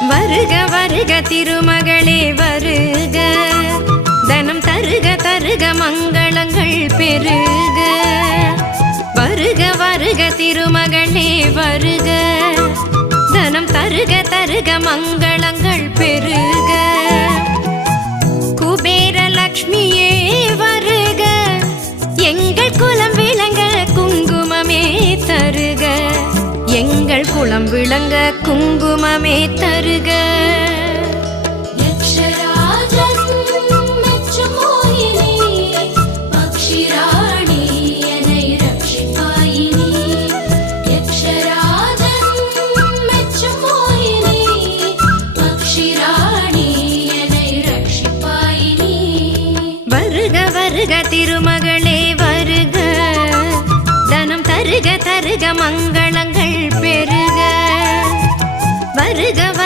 வருக வருக திருமகளே வருக. தனம் தருக தருக மங்களங்கள் பெருக. வருக வருக திருமகளே வருக. தனம் தருக தருக மங்களங்கள் பெருக. குபேர லக்ஷ்மியே வருக. எங்கள் குலம் விளை எங்கள் குளம் விளங்க குங்குமமே தருக. வருக திருமகளே வருக. தனம் தருக தருக மங்களங்கள். 谁是真爱粉